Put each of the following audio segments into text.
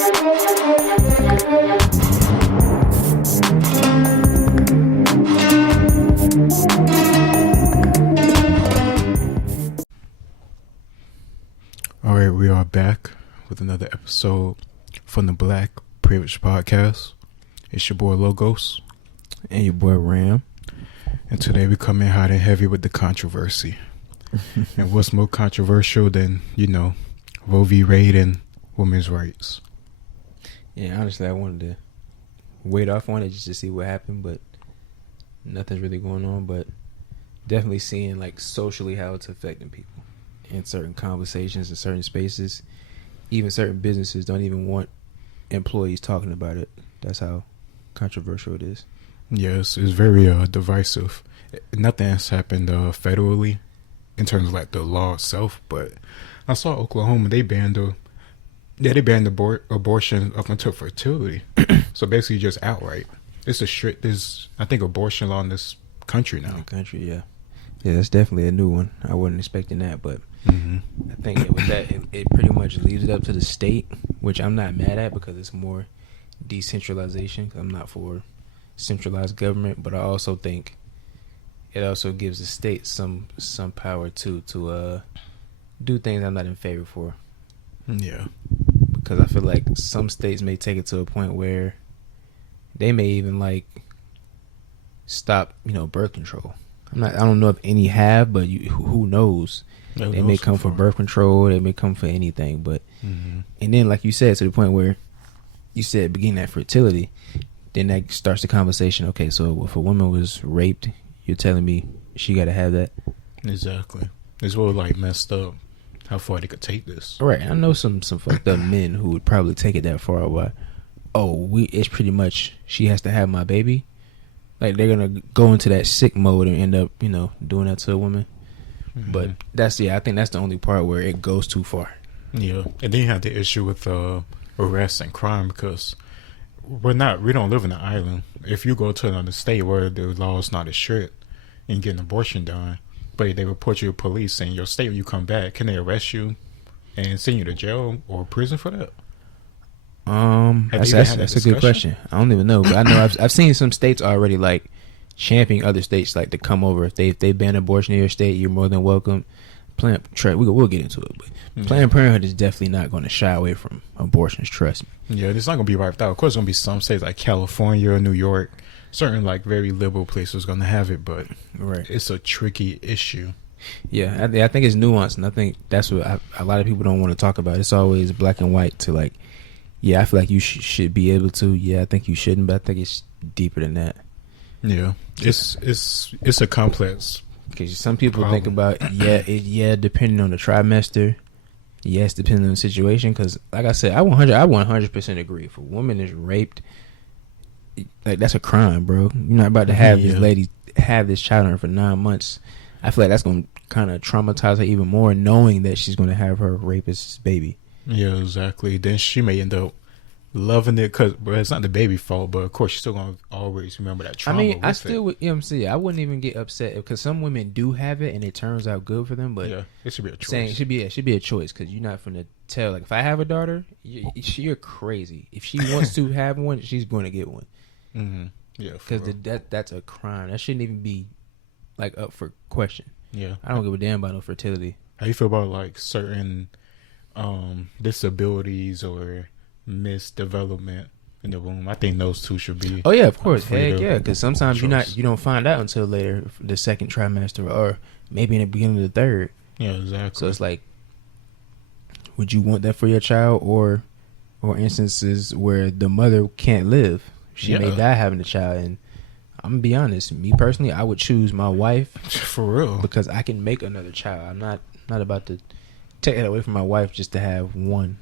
All right, we are back with another episode from the Black Privilege Podcast. It's your boy Logos and your boy Ram, and today we come in hot and heavy with the controversy. And what's more controversial than, RoeVWade and women's rights? Yeah, honestly, I wanted to wait off on it just to see what happened, but nothing's really going on. But definitely seeing like socially how it's affecting people in certain conversations in certain spaces. Even certain businesses don't even want employees talking about it. That's how controversial it is. Yes, it's very divisive. Nothing has happened federally in terms of like the law itself, but I saw Oklahoma, they banned abortion up until fertility. So basically just outright. It's I think abortion law in this country now. Yeah, that's definitely a new one. I wasn't expecting that, but I think with that, it pretty much leaves it up to the state, which I'm not mad at because it's more decentralization. I'm not for centralized government, but I also think it also gives the state some power too to do things I'm not in favor for. Yeah, because I feel like some states may take it to a point where they may even like stop, birth control. I don't know if any have, but who knows? They may come for birth control. They may come for anything. But and then, like you said, to the point where you said beginning at fertility, then that starts the conversation. Okay, so if a woman was raped, you're telling me she got to have that? Exactly. It's really like messed up how far they could take this. Right. I know some fucked up men who would probably take it that far. But it's pretty much she has to have my baby. Like they're gonna go into that sick mode and end up, doing that to a woman. But I think that's the only part where it goes too far. Yeah, and then you have the issue with arrest and crime because we don't live in an island. If you go to another state where the law is not as strict and you get an abortion done, but they report you to police in your state when you come back, can they arrest you and send you to jail or prison for that? That's a good question. I don't even know, but I know I've seen some states already like championing other states like to come over. If they ban abortion in your state, you're more than welcome. We'll get into it, but Planned Parenthood is definitely not going to shy away from abortions. Trust me. Yeah, it's not going to be wiped out. Of course, there's going to be some states like California or New York, certain like very liberal places going to have it, but it's a tricky issue. Yeah, I think it's nuanced, and I think that's what a lot of people don't want to talk about. It's always black and white to like, yeah, I feel like you should be able to. Yeah, I think you shouldn't, but I think it's deeper than that. Yeah, it's a complex. Because some people problem. think about depending on the trimester. Yes, depending on the situation. Because like I said, I 100% agree. If a woman is raped, like that's a crime, bro. You're not about to have this lady have this child on her for 9 months. I feel like that's gonna kind of traumatize her even more, knowing that she's gonna have her rapist baby. Yeah, exactly. Then she may end up loving it because it's not the baby's fault, but of course she's still gonna always remember that trauma. I mean, I still would, I wouldn't even get upset because some women do have it and it turns out good for them. But yeah, it should be a choice. It should be a choice because you're not gonna tell. Like if I have a daughter, you're crazy. If she wants to have one, she's going to get one. Yeah, because that's a crime. That shouldn't even be like up for question. Yeah, I don't give a damn about no fertility. How you feel about like certain disabilities or misdevelopment in the womb? I think those two should be. Oh yeah, of course. Heck yeah, because sometimes you don't find out until later, the second trimester, or maybe in the beginning of the third. Yeah, exactly. So it's like, would you want that for your child, or instances where the mother can't live, she may die having the child? And I'm gonna be honest, me personally, I would choose my wife for real because I can make another child. I'm not about to take it away from my wife just to have one.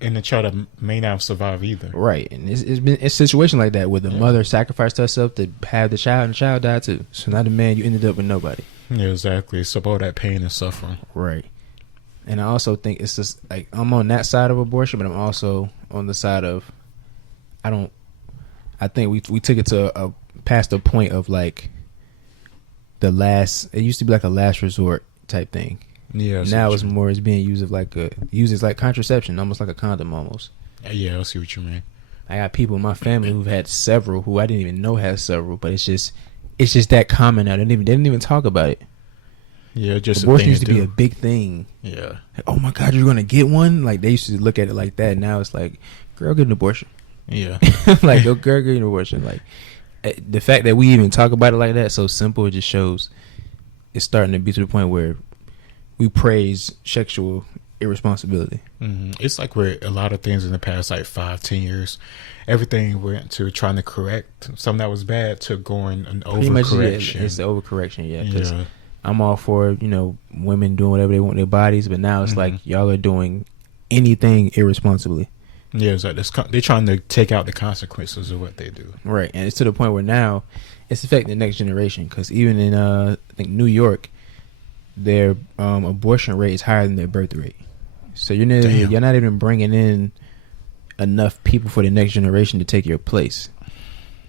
And the child that may not survive either. Right, and it's been a situation like that where the mother sacrificed herself to have the child, and the child died too. So now the man, you ended up with nobody. Yeah, exactly. It's about that pain and suffering. Right, and I also think it's just like I'm on that side of abortion, but I'm also on the side of I think we took it to past the point of like it used to be like a last resort type thing. Yeah. Now it's being used as like contraception, almost like a condom almost. Yeah, I see what you mean. I got people in my family who've had several, who I didn't even know had several, but it's just that common now. They didn't even talk about it. Yeah, just abortion used to be a big thing. Yeah. Like, oh my God, you're gonna get one? Like they used to look at it like that. Now it's like, girl, get an abortion. Yeah. Like, go girl, get an abortion. Like the fact that we even talk about it like that, so simple, it just shows it's starting to be to the point where we praise sexual irresponsibility. Mm-hmm. It's like where a lot of things in the past, like 5-10 years, everything went to trying to correct something that was bad to going an overcorrection. Yeah, it's the overcorrection, yeah. Yeah. I'm all for, women doing whatever they want with their bodies, but now it's like y'all are doing anything irresponsibly. Yeah, it's like they're trying to take out the consequences of what they do. Right, and it's to the point where now it's affecting the next generation, because even in I think New York, their abortion rate is higher than their birth rate. So you're not even bringing in enough people for the next generation to take your place.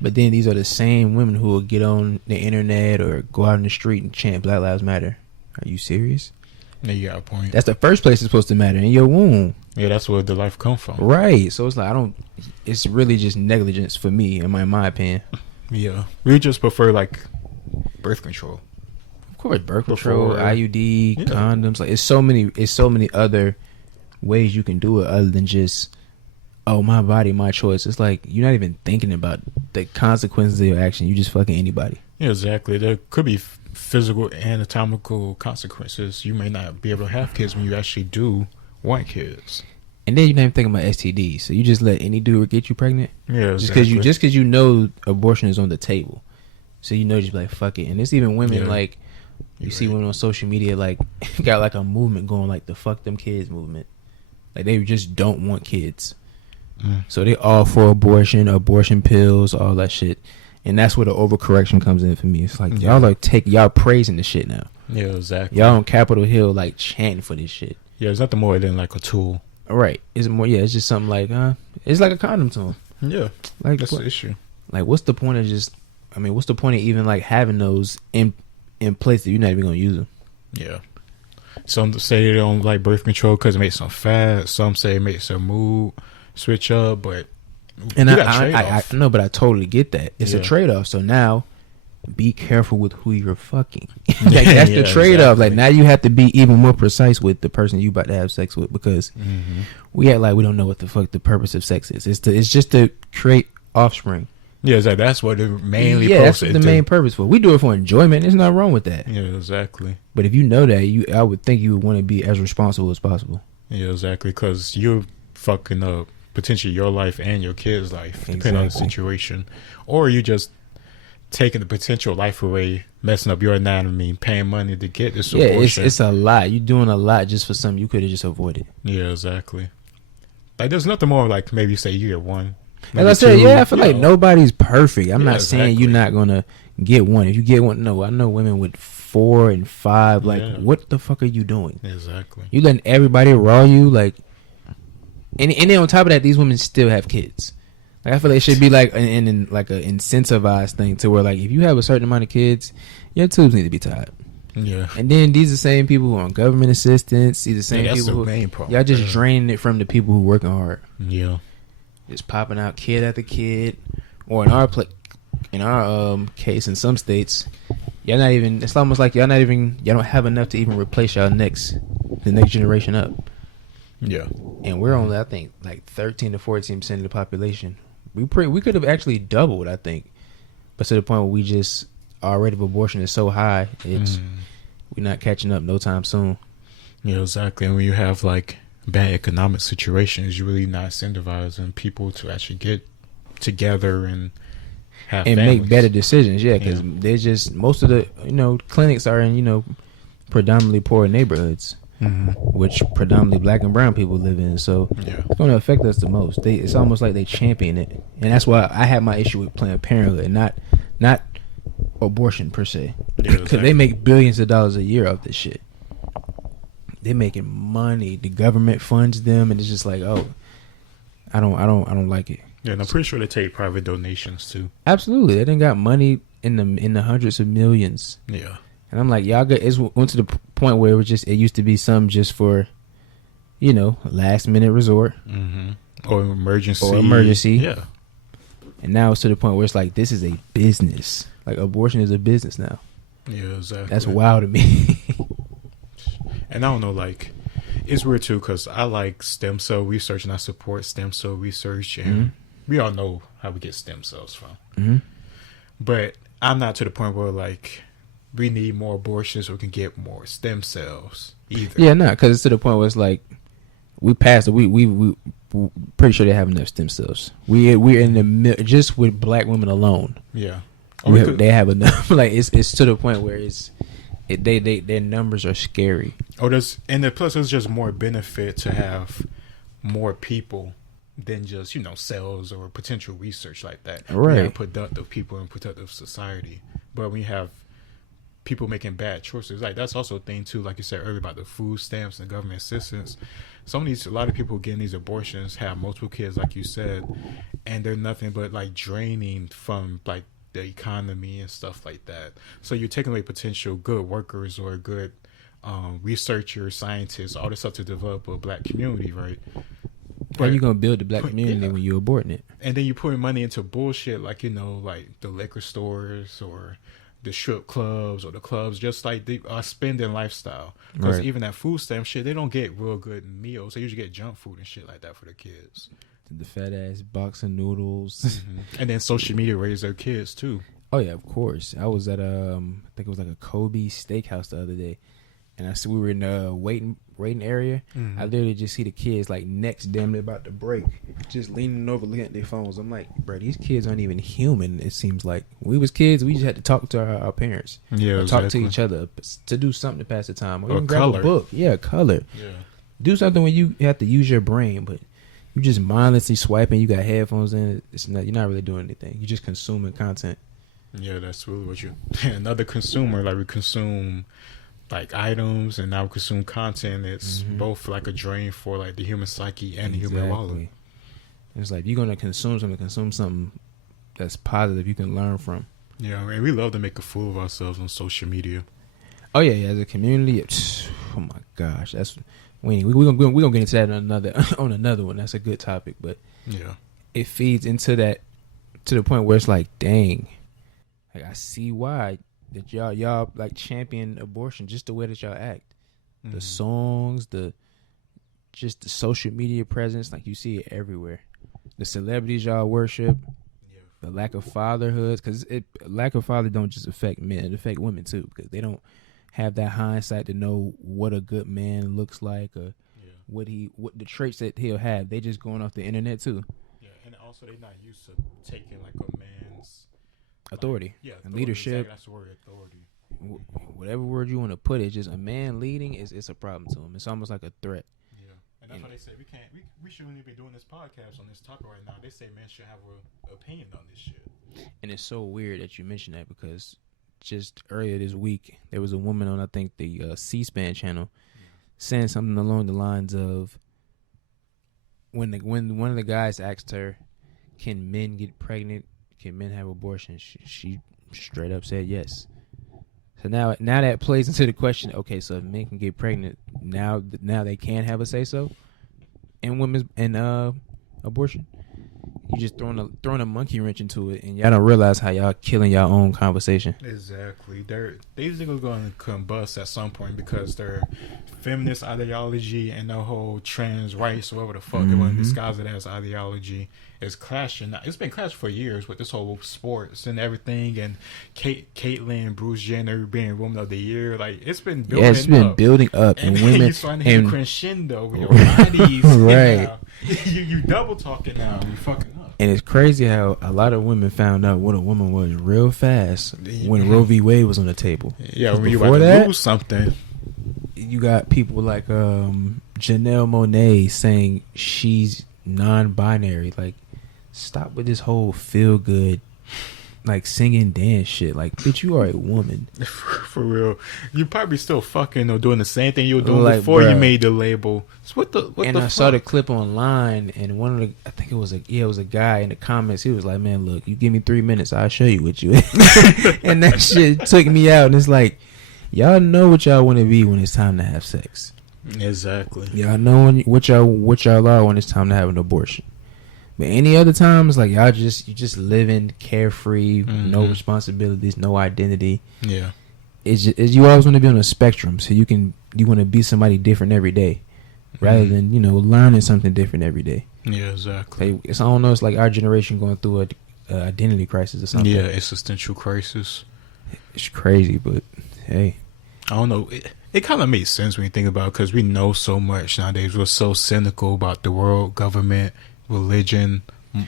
But then these are the same women who will get on the internet or go out in the street and chant Black Lives Matter. Are you serious? Yeah, you got a point. That's the first place it's supposed to matter, in your womb. Yeah, that's where the life comes from. Right. So it's like, it's really just negligence for me, in my opinion. Yeah. We just prefer like birth control. Of course, birth control, IUD, condoms. Like it's so many other ways you can do it other than just, oh, my body, my choice. It's like you're not even thinking about the consequences of your action. You just fucking anybody. Yeah, exactly. There could be physical, anatomical consequences. You may not be able to have kids when you actually do want kids. And then you're not even thinking about STDs. So you just let any dude get you pregnant? Yeah, exactly. Just because you know abortion is on the table. So just be like, fuck it. And it's even women like, you see women on social media like got like a movement going, like the fuck them kids movement. Like they just don't want kids. So they all for abortion pills, all that shit. And that's where the overcorrection comes in for me. It's like y'all praising the shit now. Yeah, exactly. Y'all on Capitol Hill like chanting for this shit. Yeah, it's nothing more than like a tool. Right. It's more, it's just something like, it's like a condom tool. Yeah. Like that's the issue. Like what's the point of what's the point of even like having those in place that you're not even gonna use them? Yeah. Some say they don't like birth control because it makes them fat. Some say it makes their mood switch up, but I know, but I totally get that. It's a trade off. So now, be careful with who you're fucking. Like that's the trade off. Like now you have to be even more precise with the person you about to have sex with, because we act like we don't know what the fuck the purpose of sex is. It's just to create offspring. Yeah, exactly. That's what it mainly. Yeah, that's what the main purpose for. We do it for enjoyment. There's nothing wrong with that. Yeah, exactly. But if you know that, I would think you would want to be as responsible as possible. Yeah, exactly. Because you're fucking up potentially your life and your kid's life, depending on the situation, or you just taking the potential life away, messing up your anatomy, paying money to get this abortion. It's a lot. You're doing a lot just for something you could have just avoided. Yeah, exactly. Like there's nothing more like maybe say you get one. As I said, I feel like nobody's perfect. I'm not saying you're not gonna get one. If you get one, no, I know women with 4 and 5. Like, what the fuck are you doing? Exactly. You letting everybody raw you, like, and then on top of that, these women still have kids. Like, I feel like it should be like an like a incentivized thing to where like if you have a certain amount of kids, your tubes need to be tied. Yeah. And then these are the same people who are on government assistance. These are the same people who main problem. Y'all just draining it from the people who working hard. Yeah. Just popping out kid after kid, or in our case in some states, y'all not even. It's almost like y'all don't have enough to even replace the next generation up. Yeah. And we're only, I think, like 13 to 14% of the population. We could have actually doubled, I think, but to the point where we just our rate of abortion is so high, we're not catching up no time soon. Yeah, exactly. And when you have like bad economic situations, you're really not incentivizing people to actually get together and have and families. Make better decisions. Yeah, because they're just most of the clinics are in predominantly poor neighborhoods, which predominantly black and brown people live in. So it's going to affect us the most. It's almost like they champion it, and that's why I have my issue with Planned Parenthood, and not abortion per se, because they make billions of dollars a year off this shit. They're making money. The government funds them, and it's just like, oh, I don't like it. Yeah, and I'm pretty sure they take private donations too. Absolutely, they done got money in the hundreds of millions. Yeah, and I'm like, y'all went to the point where it used to be some just for, last minute resort, or emergency. Yeah. And now it's to the point where it's like, this is a business. Like, abortion is a business now. Yeah, exactly. That's wild to me. And I don't know, like, it's weird too, because I like stem cell research and I support stem cell research, and we all know how we get stem cells from. Mm-hmm. But I'm not to the point where, like, we need more abortions so we can get more stem cells either. Yeah, no, because it's to the point where it's like, we passed it. We pretty sure they have enough stem cells. We're in the just with black women alone. Yeah, they have enough. Like it's to the point where their numbers are scary. Plus there's just more benefit to have more people than just cells or potential research like that. Right, we have productive people in productive society, but when you have people making bad choices, like that's also a thing too. Like you said earlier about the food stamps and government assistance. A lot of people getting these abortions have multiple kids, like you said, and they're nothing but like draining from like the economy and stuff like that. So you're taking away potential good workers or good researchers, scientists, all this stuff to develop a black community, right? How are you gonna build the black community when you're aborting it? And then you're putting money into bullshit like like the liquor stores or the strip clubs or the clubs, just like the spending lifestyle. Because even that food stamp shit, they don't get real good meals. They usually get junk food and shit like that for the kids. The fat ass box of noodles. Mm-hmm. And then social media raise their kids too. Oh yeah, of course. I was at I think it was like a Kobe steakhouse the other day, and I see we were in the waiting area. Mm-hmm. I literally just see the kids like necks damn near about to break, just leaning over looking at their phones. I'm like, bro, these kids aren't even human. It seems like when we was kids, we just had to talk to our parents, talk to each other to do something to pass the time, or even grab a book. Yeah, color. Yeah, do something when you have to use your brain, but you just mindlessly swiping. You got headphones in. You're not really doing anything. You're just consuming content. Yeah, that's really what you. Another consumer, like we consume like items and now we consume content. It's both like a drain for like the human psyche and the human wallet. It's like you're gonna consume something that's positive you can learn from. Yeah, and we love to make a fool of ourselves on social media. Oh yeah, as a community. Oh my gosh, we're gonna get into that on another one. That's a good topic, but yeah, it feeds into that to the point where it's like, dang. Like I see why that y'all like champion abortion just the way that y'all act, the songs, the social media presence, like you see it everywhere. The celebrities y'all worship, the lack of fatherhood, because lack of father don't just affect men, it affect women too, because they don't have that hindsight to know what a good man looks like or what the traits that he'll have. They just going off the internet too. Yeah, and also they're not used to taking like a man's authority, and leadership. Exactly, that's the word, authority. Whatever word you want to put it, just a man leading it's a problem to him. It's almost like a threat. Yeah, and that's why they say we shouldn't even be doing this podcast on this topic right now. They say men should have an opinion on this shit. And it's so weird that you mentioned that because just earlier this week there was a woman on I think the C-SPAN channel saying something along the lines of when one of the guys asked her, "Can men get pregnant? Can men have abortions?" She straight up said yes. So now that plays into the question. Okay, so if men can get pregnant, now they can have a say so in women's abortion. You just throwing a monkey wrench into it, and y'all don't realize how y'all killing y'all own conversation. Exactly. These niggas going to combust at some point because their feminist ideology and the whole trans rights, whatever the fuck they want to disguise it as ideology, is clashing. It's been clashing for years with this whole sports and everything, and Caitlyn, Bruce Jenner being Woman of the Year. Like it's been building up. Yeah, it's been building up, and women you starting to hit crescendo with your bodies. Right. You double talking now. You fucking up. And it's crazy how a lot of women found out what a woman was real fast when RoeVWade was on the table. Yeah, when you about to lose something. You got people like Janelle Monáe saying she's non-binary. Like, stop with this whole feel-good, like, singing dance shit. Like, bitch, you are a woman. For real. You probably still fucking or doing the same thing you were doing before you made the label. So what the fuck? Saw the clip online, and I think it was a guy in the comments. He was like, "Man, look, you give me 3 minutes, I'll show you what you." And that shit took me out. And it's like, y'all know what y'all want to be when it's time to have sex. Exactly. Y'all know what y'all are when it's time to have an abortion. But any other times, like y'all you just living carefree, no Mm-hmm. responsibilities, no identity. Yeah. You always want to be on a spectrum, so you want to be somebody different every day, rather than learning something different every day. Yeah, exactly. Like, I don't know. It's like our generation going through a identity crisis or something. Yeah, existential crisis. It's crazy, but hey, I don't know. It kind of makes sense when you think about it, because we know so much nowadays. We're so cynical about the world, government, religion,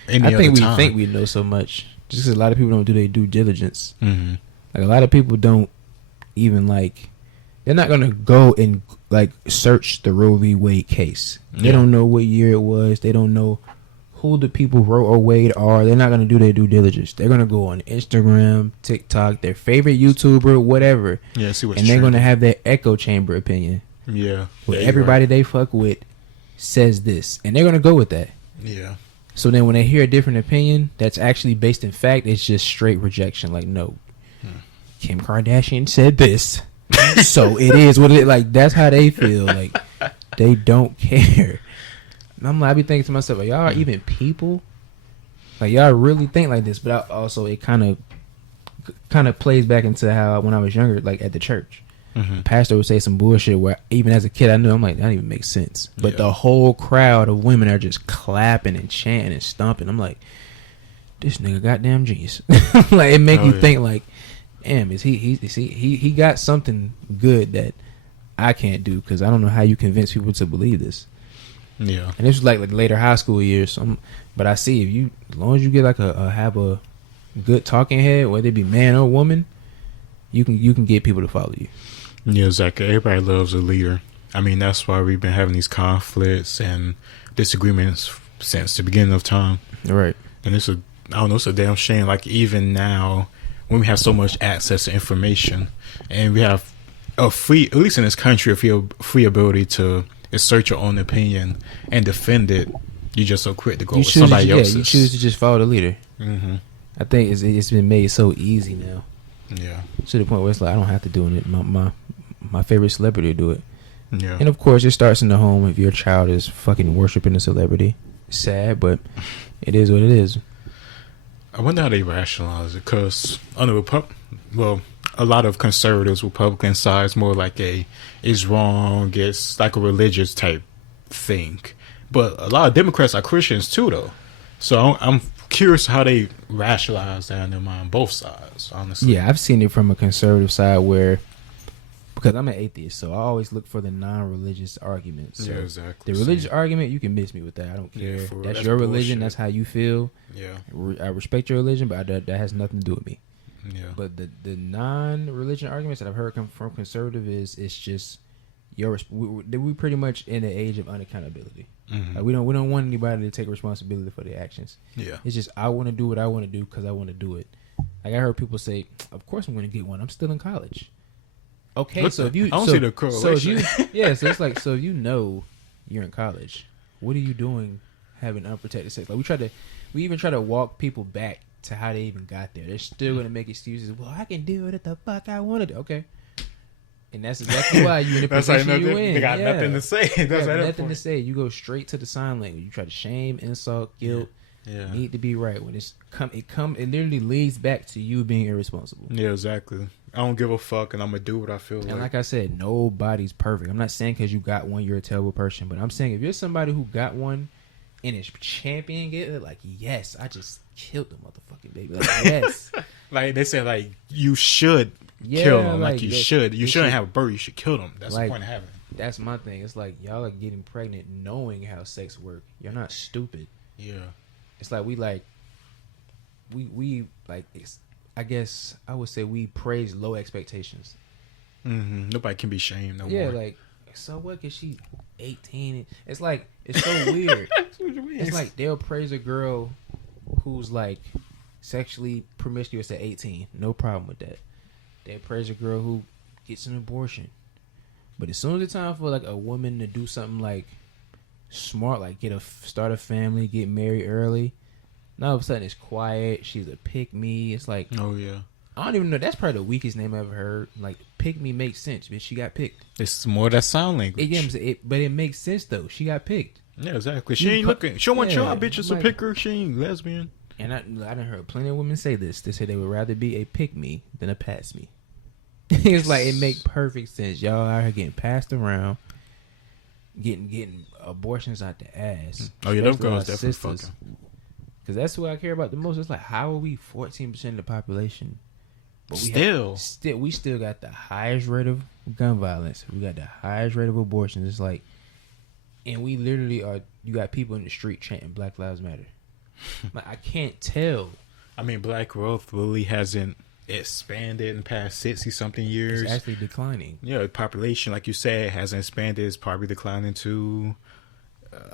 any other time. think we know so much. Just 'cause a lot of people don't do their due diligence. Mm-hmm. Like, a lot of people don't even they're not gonna go and search the Roe v. Wade case. They Yeah. don't know what year it was. They don't know who the people Roe or Wade are. They're not gonna do their due diligence. They're gonna go on Instagram, TikTok, their favorite YouTuber, whatever, Yeah, see what's and they're gonna trending. have their echo chamber opinion. Yeah. Where Yeah, you're everybody right. they fuck with says this, and they're gonna go with that. Yeah. So then when they hear a different opinion that's actually based in fact, it's just straight rejection. Like, no, Kim Kardashian said this, so it is what it. Like, that's how they feel. Like, they don't care. And I be thinking to myself, like, y'all are even people? Like, y'all really think like this? But also, it kind of plays back into how when I was younger, like at the church, Mm-hmm. pastor would say some bullshit where even as a kid I knew, I'm like, that don't even make sense. But Yeah. the whole crowd of women are just clapping and chanting and stomping. I'm like, this nigga goddamn genius. Like, it make Oh, you yeah. think like, damn, is he got something good that I can't do, because I don't know how you convince people to believe this. Yeah. And this was like later high school years. But I see, as long as you get have a good talking head, whether it be man or woman, you can get people to follow you. Yeah, exactly. Everybody loves a leader. I mean, that's why we've been having these conflicts and disagreements since the beginning of time. Right. And I don't know, it's a damn shame. Like, even now, when we have so much access to information, and we have at least in this country, a free ability to assert your own opinion and defend it, you're just so quick to go with somebody else's. You choose to just follow the leader. Mm-hmm. I think it's been made so easy now, Yeah. to the point where it's like, I don't have to do it. My favorite celebrity do it. Yeah. And of course, it starts in the home. If your child is fucking worshiping a celebrity, it's sad, but it is what it is. I wonder how they rationalize it, because on the a lot of conservatives, Republican sides, more like it's wrong, it's like a religious type thing. But a lot of Democrats are Christians too, though. So I'm curious how they rationalize that in their mind, both sides, honestly. Yeah, I've seen it from a conservative side where, because I'm an atheist, so I always look for the non-religious arguments. So Yeah, exactly. the religious argument, you can miss me with that. I don't care. Yeah, for real. That's That's your religion. bullshit. That's how you feel. Yeah. I respect your religion, but that has nothing to do with me. Yeah. But the non-religion arguments that I've heard come from conservative it's just we pretty much in the age of unaccountability. Mm-hmm. Like, we don't want anybody to take responsibility for their actions. Yeah. It's just, I want to do what I want to do because I want to do it. Like, I heard people say, "Of course I'm going to get one. I'm still in college." Okay, What so the- if you I don't so, see the so if correlation. so it's like, so if you know you're in college, what are you doing having unprotected sex? Like, we even try to walk people back to how they even got there. They're still going to make excuses. Well, I can do it the fuck I want to do. Okay. And that's exactly why you in the That's like position you nothing. in. They got Yeah. nothing to say. You That's have at that nothing to point. say. You go straight to the sign language. You try to shame, insult, guilt. Yeah. Need to be right. When it literally leads back to you being irresponsible. Yeah, exactly. I don't give a fuck, and I'm gonna do what I feel And like I said, nobody's perfect. I'm not saying because you got one, you're a terrible person. But I'm saying if you're somebody who got one and is championing it, like, yes, I just killed the motherfucking baby. Like, yes. Like they said, like you should Yeah, kill them. Like like, you they- should. You they shouldn't should- have a bird. You should kill them. That's Like, the point of having. That's my thing. It's like, y'all are getting pregnant knowing how sex works. You're not stupid. Yeah. It's like we it's, I guess I would say we praise low expectations. Mm-hmm. Nobody can be shamed no Yeah, more. like, so what? Cause she's 18. It's like, it's so weird. It's like they'll praise a girl who's like sexually promiscuous at 18. No problem with that. They praise a girl who gets an abortion. But as soon as it's time for like a woman to do something like smart, like start a family, get married early, now all of a sudden it's quiet. She's a pick me. It's like, Oh yeah. I don't even know. That's probably the weakest name I've ever heard. Like, pick me makes sense, but she got picked. It's more that sound language. But it makes sense though. She got picked. Yeah, exactly. She ain't looking. She don't want y'all bitches to like, pick her. She ain't lesbian. And I done heard plenty of women say this. They say they would rather be a pick me than a pass me. It's like it make perfect sense. Y'all out here getting passed around, getting abortions out the ass. Oh yeah, those girls definitely fucking. Because that's what I care about the most. It's like, how are we 14% of the population? But we still got the highest rate of gun violence. We got the highest rate of abortions. It's like, and we literally are. You got people in the street chanting Black Lives Matter. Like, I can't tell. I mean, black growth really hasn't expanded in the past 60-something years. It's actually declining. Yeah, the population, like you said, hasn't expanded. It's probably declining too.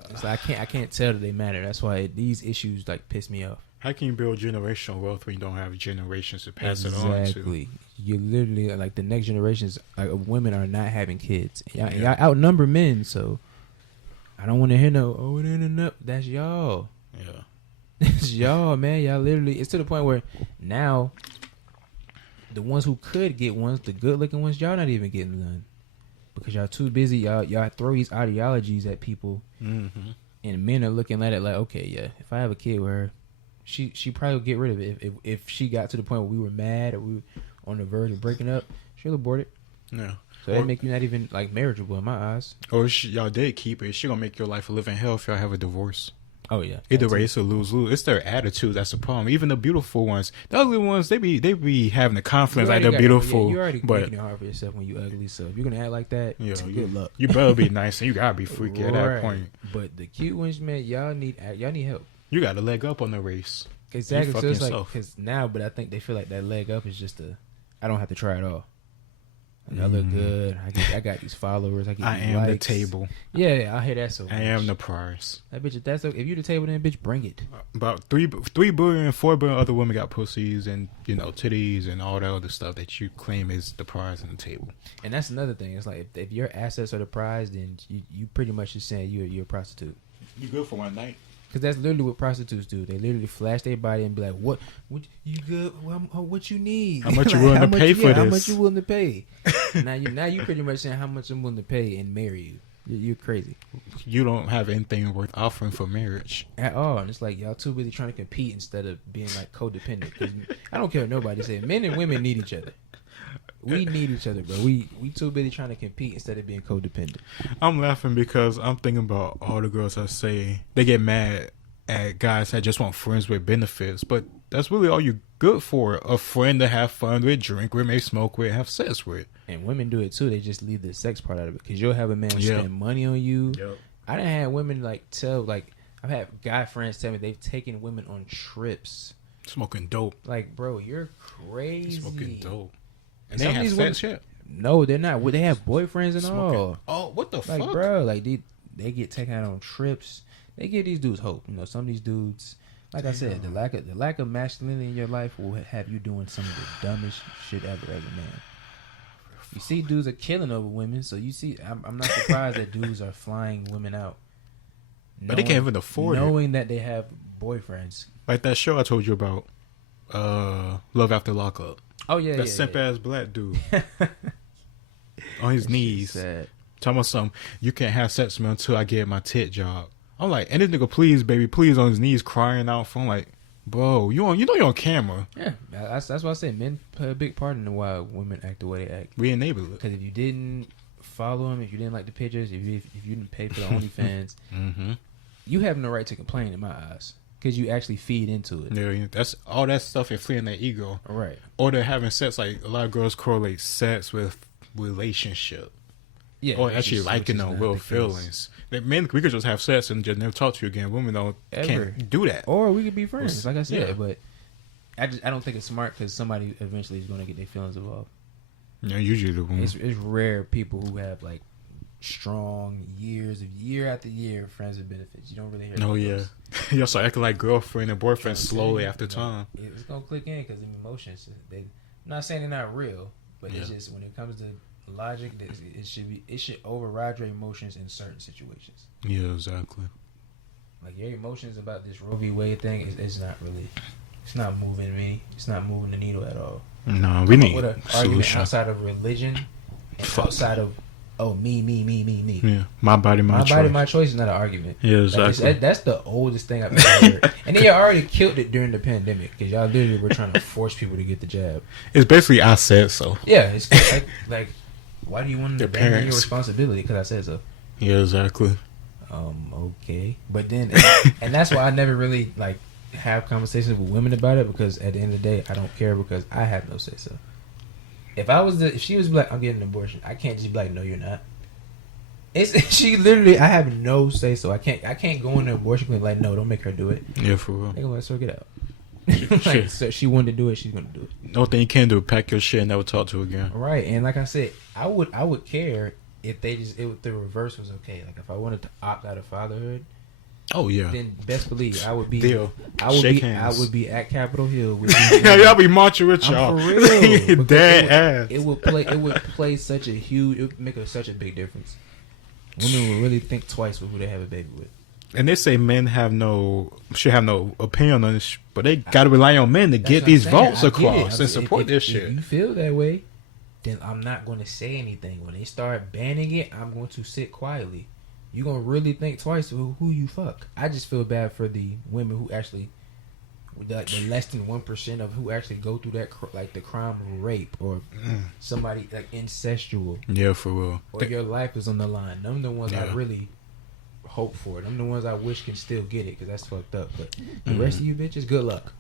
It's like I can't tell that they matter. That's why these issues like piss me off. How can you build generational wealth when you don't have generations to pass it on to? Exactly. You literally like the next generations of women are not having kids. Y'all outnumber men, so I don't want to hear no. Oh, it ain't enough. That's y'all. Yeah. It's y'all, man. Y'all literally. It's to the point where now the ones who could get ones, the good looking ones, y'all not even getting none because y'all too busy. Y'all throw these ideologies at people, and men are looking at it like, okay, yeah, if I have a kid with her, she probably will get rid of it. If she got to the point where we were mad or we were on the verge of breaking up, she'll abort it. Yeah. So that make you not even like marriageable in my eyes. Or y'all did keep it, she gonna make your life a living hell if y'all have a divorce. Oh yeah. Either way, it's a lose-lose. It's their attitude that's the problem. Even the beautiful ones, the ugly ones, they be having the confidence like they're beautiful. You're already making it hard for yourself when you ugly. So if you're gonna act like that, good luck. You better be nice and you gotta be freaky at that point. But the cute ones, man, y'all need help. You got a leg up on the race. Exactly. So it's like because now, but I think they feel like that leg up is just I don't have to try it all. Like, I look good. I got these followers. I am likes. the table. Yeah, I hear that so much. I am the prize. That bitch, if you the table, then bitch, bring it. About 3 billion, 4 billion other women got pussies and titties and all that other stuff that you claim is the prize on the table. And that's another thing. It's like if your assets are the prize, then you pretty much just saying you're a prostitute. You good for one night. Because that's literally what prostitutes do. They literally flash their body and be like, "What you good? What you need? How much you willing to pay for this? How much you willing to pay?" now you pretty much saying how much I'm willing to pay and marry you. You're crazy. You don't have anything worth offering for marriage at all. And it's like y'all too busy trying to compete instead of being like codependent. Because I don't care what nobody says. Men and women need each other. We need each other, bro. We too busy trying to compete instead of being codependent. I'm laughing because I'm thinking about all the girls I say they get mad at guys that just want friends with benefits, but that's really all you're good for. A friend to have fun with, drink with, maybe smoke with, have sex with. And women do it too. They just leave the sex part out of it because you'll have a man spend money on you. Yep. I done had women I've had guy friends tell me they've taken women on trips. Smoking dope. Like, bro, you're crazy. Smoking dope. And they have sex yet? No, they're not. They have boyfriends and all. Oh, what the fuck? Like, bro, like they get taken out on trips. They give these dudes hope. Some of these dudes, like I said, the lack of masculinity in your life will have you doing some of the dumbest shit ever as a man. You see, dudes are killing over women, so you see, I'm not surprised that dudes are flying women out. But they can't even afford it. Knowing that they have boyfriends. Like that show I told you about, Love After Lockup. Oh yeah, that simp ass black dude on his knees talking about something. You can't have sex with me until I get my tit job. I'm like, and this nigga, please, baby, please, on his knees crying out for him. Like, bro, you're on camera. Yeah, that's why I say men play a big part in why women act the way they act. We enable it because if you didn't follow him, if you didn't like the pictures, if you didn't pay for the OnlyFans, you have no right to complain in my eyes. Because you actually feed into it. Yeah, that's all that stuff and fleeing their ego. Right. Or they're having sex. Like, a lot of girls correlate sex with relationship. Yeah. Or actually liking them, real feelings. Men, we could just have sex and just never talk to you again. Women can't do that. Or we could be friends, like I said. Yeah. But I don't think it's smart because somebody eventually is going to get their feelings involved. Yeah, usually the woman. It's rare people who have, like, strong year after year friends with benefits. You don't really hear. Oh yeah, you also acting like girlfriend and boyfriend slowly after time. It's gonna click in because the emotions. I'm not saying they're not real, but it's just when it comes to logic, it should override your emotions in certain situations. Yeah, exactly. Like your emotions about this RoeVWade thing it's not really. It's not moving me. It's not moving the needle at all. No, we need with an argument outside of religion and outside of oh, me. Yeah, my body, my choice. My body, my choice is not an argument. Yeah, exactly. Like that's the oldest thing I've ever heard. And then you already killed it during the pandemic because y'all literally were trying to force people to get the jab. It's basically I said so. Yeah, it's like why do you want to abandon your responsibility? Because I said so. Yeah, exactly. Okay, but then and that's why I never really like have conversations with women about it, because at the end of the day I don't care, because I have no say so. If she was like, I'm getting an abortion, I can't just be like, no, you're not. She literally, I have no say so. I can't go in the abortion clinic like, no, don't make her do it. Yeah, for real. They gonna let her get out. Like, so she wanted to do it, she's gonna do it. No thing you can do, pack your shit and never talk to her again. Right, and like I said, I would care if they just the reverse was okay. Like if I wanted to opt out of fatherhood. Oh yeah. Then best believe I would be. Deal. I would Shake be. hands. I would be at Capitol Hill with y'all be marching with y'all. For real. Dead ass. It would play such a huge. It would make such a big difference. Women would really think twice with who they have a baby with. And they say men should have no opinion on this, but they gotta rely on men to get these votes across and support this shit. If you feel that way, then I'm not going to say anything. When they start banning it, I'm going to sit quietly. You're going to really think twice who you fuck. I just feel bad for the women who actually, the less than 1% of who actually go through that, like the crime of rape or somebody like incestual. Yeah, for real. Or your life is on the line. Them the ones I really hope for. Them the ones I wish can still get it, because that's fucked up. But the rest of you bitches, good luck.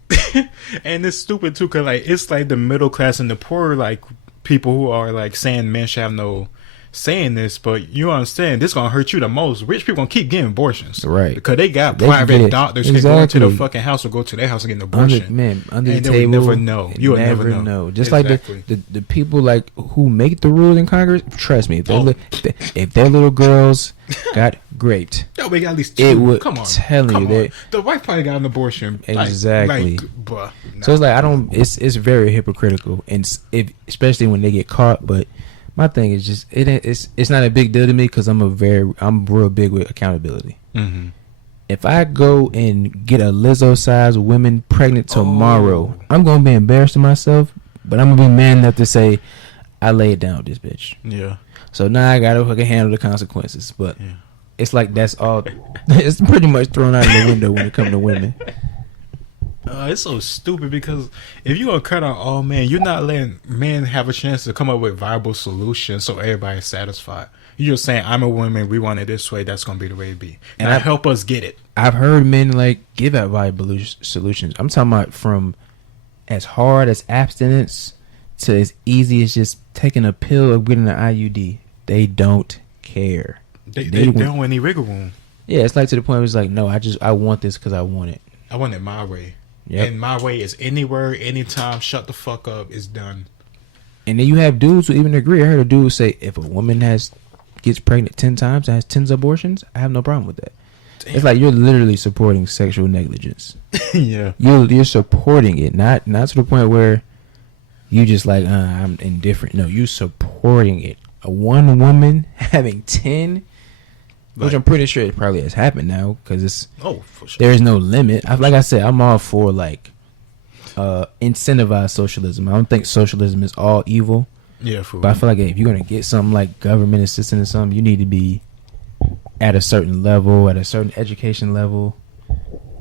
And it's stupid too, because like it's like the middle class and the poor, like people who are like saying men should have no saying this, but you understand this gonna hurt you the most. Rich people gonna keep getting abortions, right? Because they got private doctors can go into the fucking house or go to their house and get an abortion. Under and the table, never know. You would never know. Just exactly. Like the people like who make the rules in Congress. Trust me, if their little girls got raped, yo, we got at least two. It would come on, the wife probably got an abortion. Exactly. Bruh, nah. So it's like It's very hypocritical, and especially when they get caught, but. My thing is just it's not a big deal to me, because I'm real big with accountability. Mm-hmm. If I go and get a Lizzo-sized woman pregnant tomorrow, I'm gonna be embarrassed of myself, but I'm gonna be man enough to say I laid down with this bitch. Yeah. So now I gotta fucking handle the consequences. But it's like that's all. It's pretty much thrown out the window when it comes to women. It's so stupid, because if you're gonna cut out all men, you're not letting men have a chance to come up with viable solutions so everybody's satisfied. You're just saying, I'm a woman, we want it this way, that's gonna be the way it be. And I help us get it. I've heard men like give out viable solutions. I'm talking about from as hard as abstinence to as easy as just taking a pill or getting an IUD. They don't care. They don't want any wiggle room. Yeah, it's like to the point where it's like, no, I want this because I want it. I want it my way. Yep. And my way is anywhere, anytime, shut the fuck up, it's done. And then you have dudes who even agree. I heard a dude say, if a woman gets pregnant 10 times and has 10 abortions, I have no problem with that. Damn. It's like you're literally supporting sexual negligence. Yeah. You're supporting it, not to the point where you just like, I'm indifferent. No, you're supporting it. A one woman having 10, which I'm pretty sure it probably has happened now, because for sure. There is no limit. Like I said, I'm all for like incentivized socialism. I don't think socialism is all evil. Yeah, but I feel like if you're gonna get something like government assistance or something, you need to be at a certain level, at a certain education level,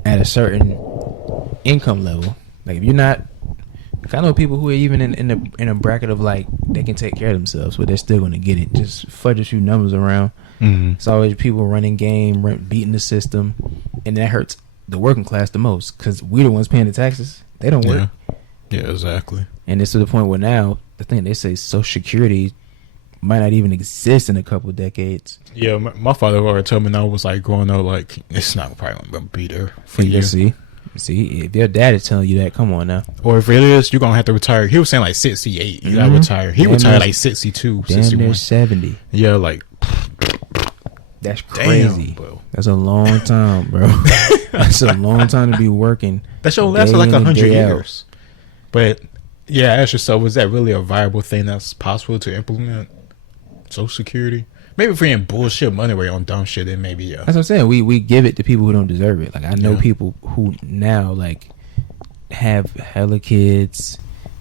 at a certain income level. Like if you're not, I know people who are even in a bracket of like they can take care of themselves, but they're still gonna get it. Just fudge a few numbers around. Mm-hmm. It's always people running game, beating the system, and that hurts the working class the most, because we're the ones paying the taxes. They don't work. Yeah, exactly. And it's to the point where now the thing they say Social Security might not even exist in a couple of decades. Yeah, my father already told me, and I was like growing up, like it's not probably gonna be there for you. See, if your dad is telling you that, come on now. Or if it is, you're gonna have to retire. He was saying like 68. You gotta retire. He retired like 62, 61. 70. Yeah, like. That's crazy. Damn, bro. That's a long time, bro. That's a long time to be working. That should last for like 100 years. But yeah, ask yourself, was that really a viable thing that's possible to implement? Social Security? Maybe if we're in bullshit money where you're on dumb shit, then maybe That's what I'm saying. We give it to people who don't deserve it. Like I know people who now like have hella kids,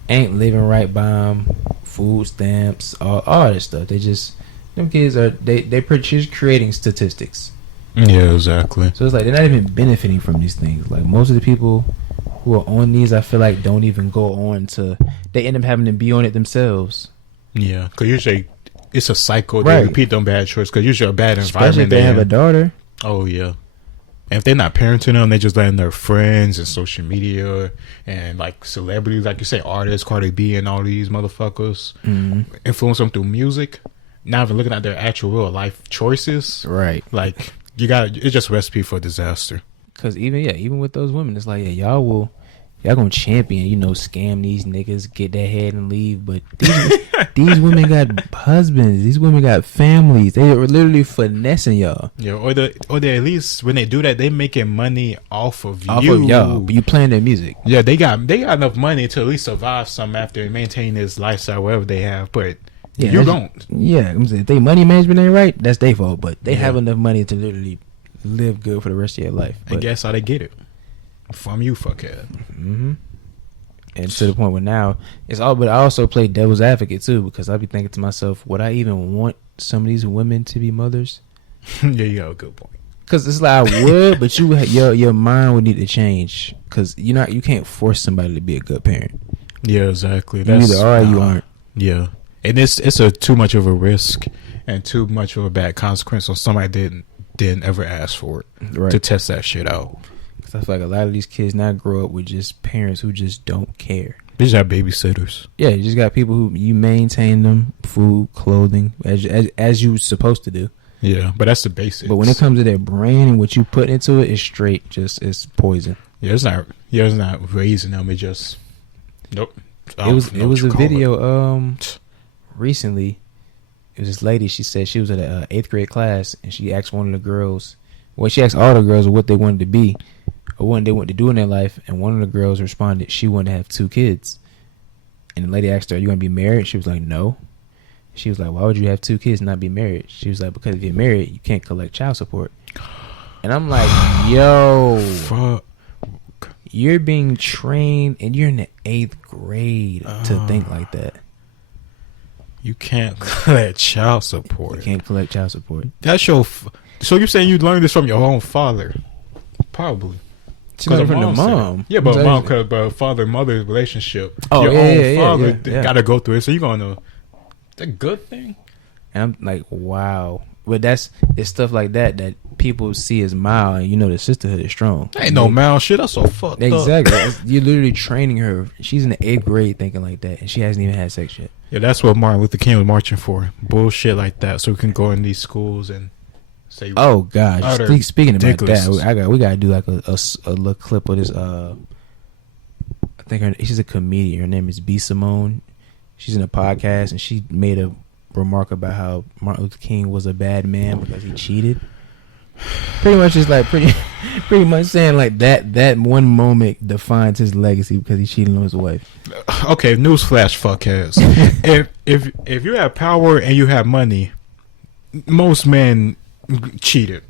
ain't living right by them, food stamps, all this stuff. They just them kids are she's creating statistics. Yeah, exactly. So it's like they're not even benefiting from these things. Like most of the people who are on these, I feel like don't even go on to. They end up having to be on it themselves. Yeah, because usually it's a cycle. Right. They repeat them bad choices because usually a bad environment. Especially if they have a daughter. Oh yeah. And if they're not parenting them, they just letting their friends and social media and like celebrities, like you say, artists, Cardi B and all these motherfuckers, influence them through music. Not even looking at their actual real life choices. Right. Like it's just a recipe for disaster. Because even with those women, it's like y'all gonna champion, scam these niggas, get their head and leave. But these women got husbands. These women got families. They are literally finessing y'all. Yeah, or they at least when they do that, they making money off of Of y'all, but you playing their music. Yeah, they got enough money to at least survive some after and maintain this lifestyle whatever they have. But you don't. Yeah, I'm saying if they money management ain't right, that's their fault. But they have enough money to literally live good for the rest of your life. And guess how they get it? From you, fuckhead. Mm-hmm. And to the point where now it's all. But I also play devil's advocate too, because I be thinking to myself, would I even want some of these women to be mothers? Yeah, you have a good point. Because it's like I would, but your mind would need to change. Because you can't force somebody to be a good parent. Yeah, exactly. You either are or you aren't. Yeah, and it's a too much of a risk and too much of a bad consequence on somebody didn't ever ask for it to test that shit out. I feel like a lot of these kids now grow up with just parents who just don't care. They just have babysitters. Yeah, you just got people who you maintain them, food, clothing, as you supposed to do. Yeah, but that's the basics. But when it comes to their brain and what you put into it, it's straight, it's poison. Yeah, it's not raising them. It just nope. It was a video recently. It was this lady. She said she was at an 8th grade class and she asked one of the girls. Well, she asked all the girls what they wanted to be or what they wanted to do in their life, and one of the girls responded she wanted to have 2 kids. And the lady asked her, "Are you going to be married?" She was like, "No." She was like, "Why would you have 2 kids and not be married?" She was like, "Because if you're married, you can't collect child support." And I'm like, yo, fuck. You're being trained and you're in the 8th grade to think like that. You can't collect child support. You can't collect child support. That's your... So you're saying you learned this from your own father? Probably. She learned from the mom. Yeah, but mom, because father-mother relationship. Oh, your own father yeah. got to go through it. So you're going to... It's a good thing. And I'm like, wow. But it's stuff like that people see as mild, and the sisterhood is strong. Ain't no mild shit. That's so fucked up. Exactly. You're literally training her. She's in the 8th grade thinking like that, and she hasn't even had sex yet. Yeah, that's what Martin Luther King was marching for. Bullshit like that, so we can go in these schools and say, "Oh God!" Speaking about ridiculous. that, we gotta do like a little clip of this. I think she's a comedian. Her name is B. Simone. She's in a podcast, and she made a remark about how Martin Luther King was a bad man because he cheated. Pretty much, it's like pretty much saying like that one moment defines his legacy because he cheated on his wife. Okay, newsflash, fuckheads. if you have power and you have money, most men cheated.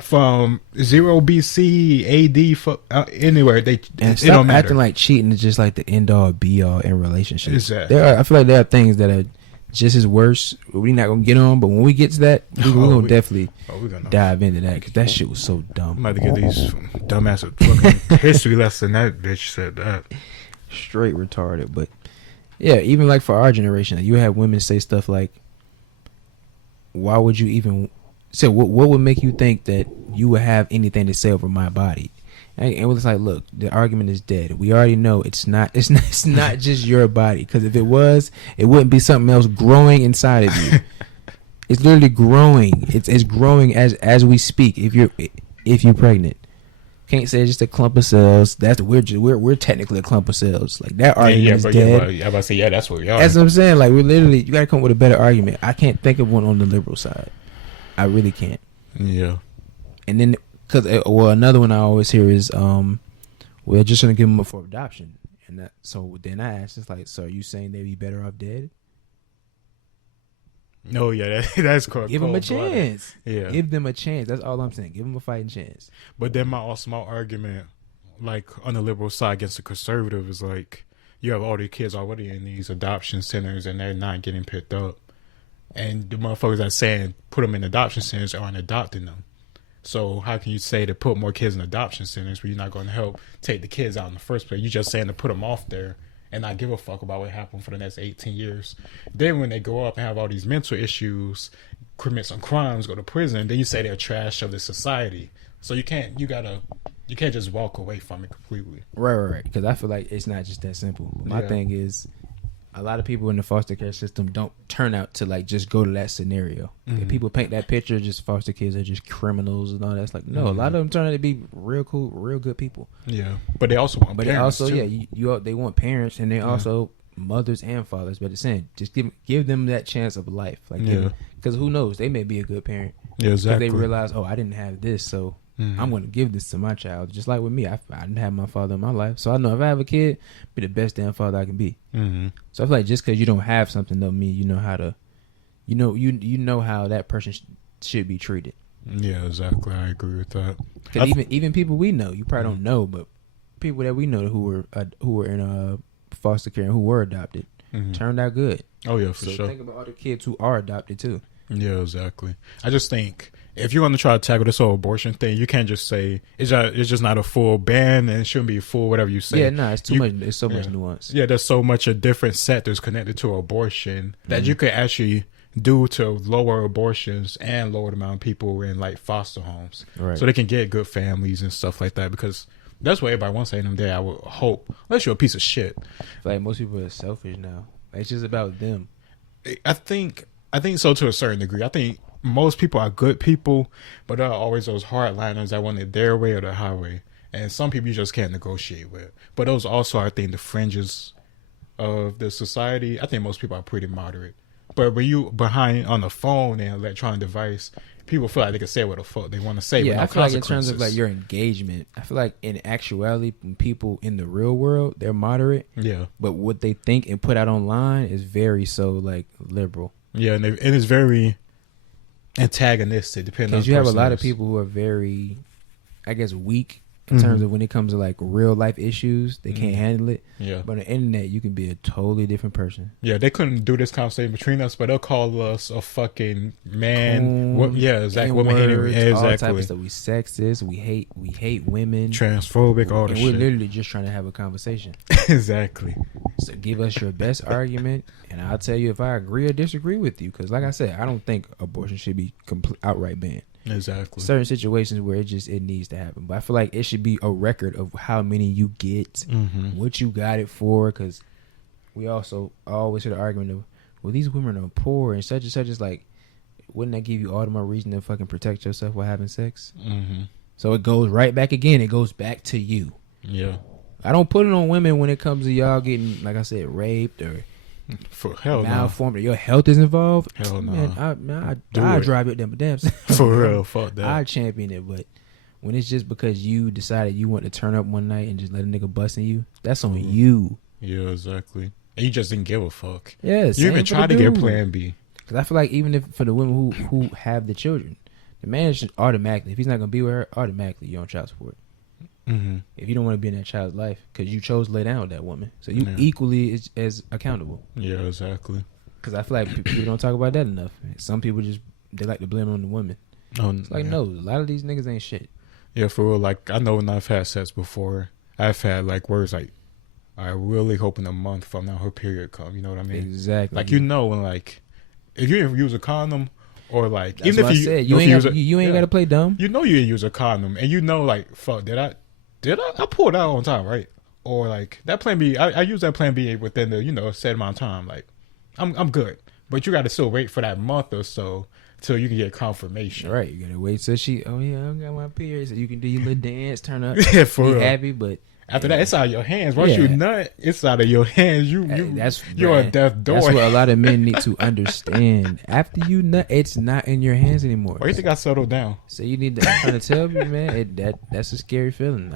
From 0 BC, AD, anywhere they stop acting like cheating is just like the end all be all in relationships. Exactly. I feel like there are things that are just as worse. We're not gonna get on, but when we get to that, we're gonna definitely dive into that because that shit was so dumb. I'm about to get these dumbass fucking history lesson. That bitch said that. Straight retarded, but yeah, even like for our generation, you have women say stuff like, "Why would you even?" So what would make you think that you would have anything to say over my body? And it was like, look, the argument is dead. We already know it's not just your body. Because if it was, it wouldn't be something else growing inside of you. It's literally growing. It's growing as we speak. If you're pregnant, can't say it's just a clump of cells. We're technically a clump of cells. Like that argument is dead. I'm about to say that's what we are. That's what I'm saying. Like we're literally, you got to come up with a better argument. I can't think of one on the liberal side. I really can't. Yeah. And then, another one I always hear is, we're just gonna give them up for adoption, and that. So then I asked, it's like, so are you saying they'd be better off dead? No, yeah, that's correct. Give them a chance. Yeah, give them a chance. That's all I'm saying. Give them a fighting chance. But then my argument, like on the liberal side against the conservative, is like you have all these kids already in these adoption centers, and they're not getting picked up. and the motherfuckers that saying put them in adoption centers aren't adopting them. So how can you say to put more kids in adoption centers when you're not going to help take the kids out in the first place? You're just saying to put them off there and not give a fuck about what happened for the next 18 years. Then when they grow up and have all these mental issues, commit some crimes, go to prison, then you say they're trash of the society. So you can't just walk away from it completely. Right. Because I feel like it's not just that simple. My thing is, a lot of people in the foster care system don't turn out to like just go to that scenario. If people paint that picture, just foster kids are just criminals and all that. It's like, no, a lot of them turn out to be real cool, real good people. Yeah, but they also want parents too. They want parents, and they also mothers and fathers. But it's saying just give them that chance of life, like because who knows, they may be a good parent. Yeah, exactly. Because they realize, I didn't have this, so I'm going to give this to my child. Just like with me, I didn't have my father in my life, so I know if I have a kid, be the best damn father I can be. So I feel like just because you don't have something don't mean you know how to, you know how that person should be treated. Yeah, exactly. I agree with that. Because even people we know, you probably don't know, but people that we know who were in foster care and who were adopted turned out good. Oh yeah, for so sure. Think about all the kids who are adopted too. Yeah, exactly. I just think if you're going to try to tackle this whole abortion thing, you can't just say it's just not a full ban and it shouldn't be full whatever you say. Yeah, no, it's too much. It's so much nuance. Yeah, there's so much of different sectors connected to abortion that you could actually do to lower abortions and lower the amount of people in like foster homes, so they can get good families and stuff like that. Because that's what everybody wants to say them there. I would hope, unless you're a piece of shit. I feel like most people are selfish now. It's just about them. I think so to a certain degree. I think most people are good people, but there are always those hardliners that want it their way or the highway. And some people you just can't negotiate with. But those also are, I think, the fringes of the society. I think most people are pretty moderate. But when you behind on the phone and electronic device, people feel like they can say what the fuck they want to say. Yeah, I feel like in terms of like your engagement, I feel like in actuality, when people in the real world, they're moderate. Yeah. But what they think and put out online is very so like liberal. Yeah, and it's very antagonistic depending on because you have a lot of people who are very, I guess, weak in terms of when it comes to like real life issues. They can't handle it. Yeah. But on the internet, you can be a totally different person. Yeah, they couldn't do this conversation between us, but they'll call us a fucking man. Exactly. Woman hating. Exactly. All type of stuff. We sexist. We hate women. Transphobic. All the shit. We're literally just trying to have a conversation. Exactly. So give us your best argument, and I'll tell you if I agree or disagree with you. Because like I said, I don't think abortion should be outright banned. Exactly. Certain situations where it needs to happen, but I feel like it should be a record of how many you get, what you got it for. Because we also always hear the argument of, well, these women are poor and such and such. Is like, wouldn't that give you all the more reason to fucking protect yourself while having sex? So it goes right back again. It goes back to you. Yeah. I don't put it on women when it comes to y'all getting, like I said, raped or for hell malformed or your health is involved. Hell no. Man, I drive it them damn. For real, fuck that. I champion it, but when it's just because you decided you want to turn up one night and just let a nigga bust in you, that's on you. Yeah, exactly. And you just didn't give a fuck. Yeah, you even tried to get Plan B. Because I feel like even if for the women who have the children, the man should automatically, if he's not gonna be with her, automatically you're on child support. If you don't want to be in that child's life because you chose to lay down with that woman, so you equally is as accountable. Yeah, exactly. Because I feel like people don't talk about that enough. Some people they like to blame it on the women. It's like no, a lot of these niggas ain't shit. Yeah, for real. Like I know when I've had sex before, I've had like words like, "I really hope in a month from now her period come." You know what I mean? Exactly. Like when like if you use a condom. Or like, that's even if you ain't got to play dumb. You know you didn't use a condom, and you know like, fuck, did I pulled out on time, right? Or like that Plan B, I use that Plan B within the set amount of time. Like, I'm good, but you got to still wait for that month or so till you can get confirmation. Right, you gotta wait till I got my period, so you can do your little dance, turn up, yeah, for be real. happy, but. After that, it's out of your hands. Once you nut, it's out of your hands. You're a death door. That's what a lot of men need to understand. After you nut, it's not in your hands anymore. Why you think I settled down? So you need to. I'm trying to tell you, man. That's a scary feeling.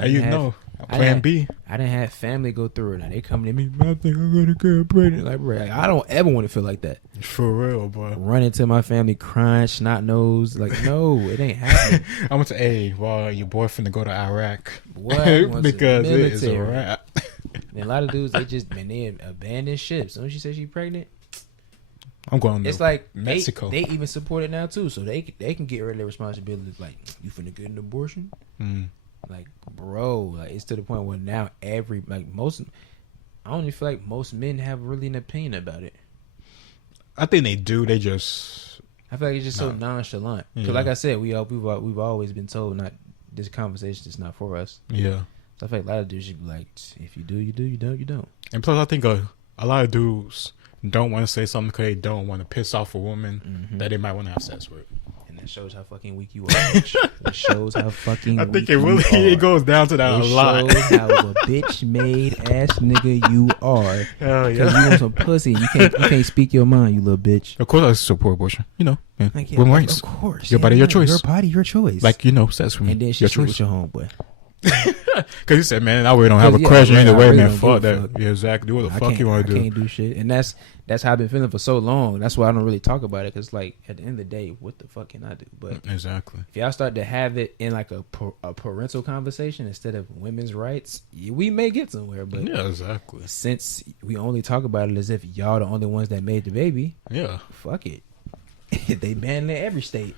Plan B. I didn't have family go through it. Now they coming to me. I think I'm gonna get pregnant. Like, bro, I don't ever want to feel like that. For real, boy. Run into my family crying, snot nose. Like, no, it ain't happening. I went to your boyfriend to go to Iraq. What? Because it is a wrap. And a lot of dudes, they abandon ship. So when she said she pregnant, I'm going to It's like Mexico. They even support it now too, so they can get rid of their responsibilities. Like, you finna get an abortion? Like, bro, like, it's to the point where now I don't even feel like most men have really an opinion about it. I think they do. They just. I feel like it's just so nonchalant. Because, like I said, we've always been told not this conversation is not for us. Yeah. So I feel like a lot of dudes should be like, if you do, you do. You don't, you don't. And plus, I think a lot of dudes don't want to say something because they don't want to piss off a woman that they might want to have sex with. And that shows how fucking weak you are. It shows how fucking I think weak it really you are. it goes down to that a lot. It shows how a bitch-made ass nigga you are. Hell Because yeah. you want some pussy. You can't speak your mind, you little bitch. Of course, I support abortion. You know, yeah. Like, yeah, women's rights. of course. Your body, your choice. Your body, your choice. Like, you know, sex with me. And then she your sleep choice. with your homeboy. Because you said, man, I really don't have a Yeah, crush I either way, really man. don't Fuck give a that. fuck. Yeah, exactly. Do what the I fuck can't- you want to I do. can't do shit. And that's how I've been feeling for so long. That's why I don't really talk about it. Because, like, at the end of the day, what the fuck can I do? But Exactly. if y'all start to have it in, like, a parental conversation instead of women's rights, we may get somewhere. But Yeah, exactly. since we only talk about it as if y'all the only ones that made the baby, Yeah. fuck it. They ban it in every state.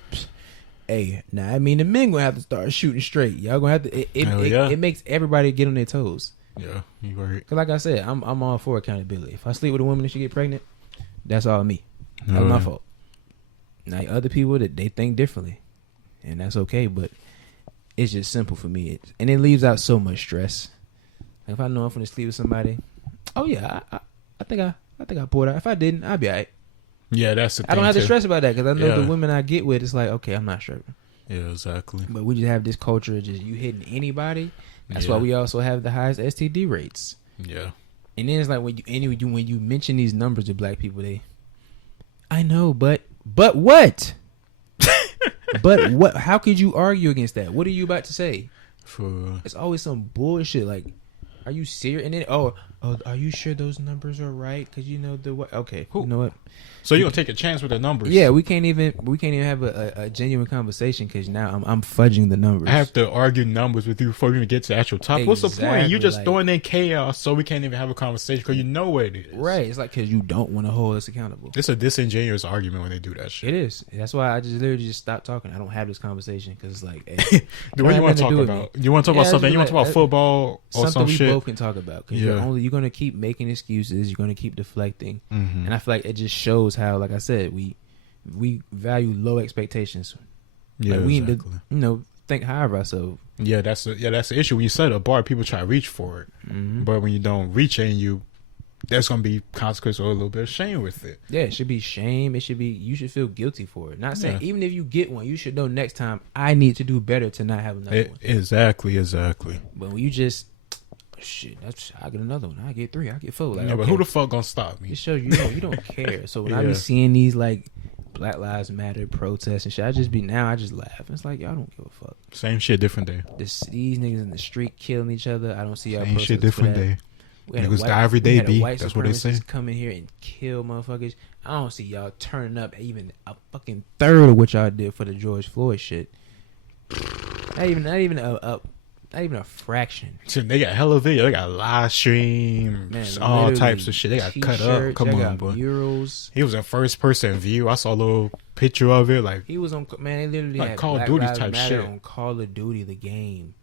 Hey, now I mean the men gonna have to start shooting straight. Y'all gonna have to. It makes everybody get on their toes. Yeah, you right. Cause like I said, I'm all for accountability. If I sleep with a woman and she get pregnant, that's all me. That's my fault. Now other people that they think differently, and that's okay. But it's just simple for me, and it leaves out so much stress. Like if I know I'm gonna sleep with somebody, oh yeah, I think I pulled out. If I didn't, I'd be alright. Yeah, that's the thing. I don't have to too. stress about that because I know Yeah. the women I get with, it's like, okay, I'm not sure. Yeah, exactly. But we just have this culture of just you hitting anybody. That's Yeah. why we also have the highest STD rates. Yeah. And then it's like when you mention these numbers to black people, I know, but what? But what? How could you argue against that? What are you about to say? It's always some bullshit. Like, are you serious? And then are you sure those numbers are right? Because you know the what? Okay, you know what? So you gonna take a chance with the numbers? Yeah, we can't even have a genuine conversation because now I'm fudging the numbers. I have to argue numbers with you before we even get to the actual topic. What's the point? Exactly, You just like- throwing in chaos, so we can't even have a conversation because you know what it is. Right, it's like because you don't want to hold us accountable. It's a disingenuous argument when they do that shit. It is. That's why I just literally just stop talking. I don't have this conversation because it's like, hey, What you want to talk about? You want to talk about something? You want to talk about football or something some we shit? both can talk about. Because Yeah. you're going to keep making excuses. You're going to keep deflecting, Mm-hmm. and I feel like it just shows how, like I said, we value low expectations. Yeah, Like we exactly. need to, think higher of ourselves. Yeah, that's the issue. When you set a bar, people try to reach for it, but when you don't reach it, and there's gonna be consequences or a little bit of shame with it. Yeah, it should be shame. It should be you should feel guilty for it. Not saying Yeah. even if you get one, you should know next time I need to do better to not have another one. Exactly. But when you just shit, I get another one. I get 3. I get 4. Like, Yeah, but okay. who the fuck gonna stop me? It shows you don't care. So when I be Yeah. seeing these like Black Lives Matter protests and shit, I just laugh. It's like y'all don't give a fuck. Same shit, different day. These niggas in the street killing each other. I don't see y'all. Same shit, protesting for different that. day. We had a Niggas white- die every we day, had a B. white That's what they say. supremacist come in here and kill motherfuckers. I don't see y'all turning up even a fucking third of what y'all did for the George Floyd shit. Not even a fraction. Shit, they got hella video. They got live stream, Man, all literally types of shit. They got cut up. t-shirts, Come they on, got boy. murals. He was in first person view. I saw a little picture of it. Like, He was on, man, they literally Like had Call of Black Duty Lives type Matter shit. on Call of Duty, the game.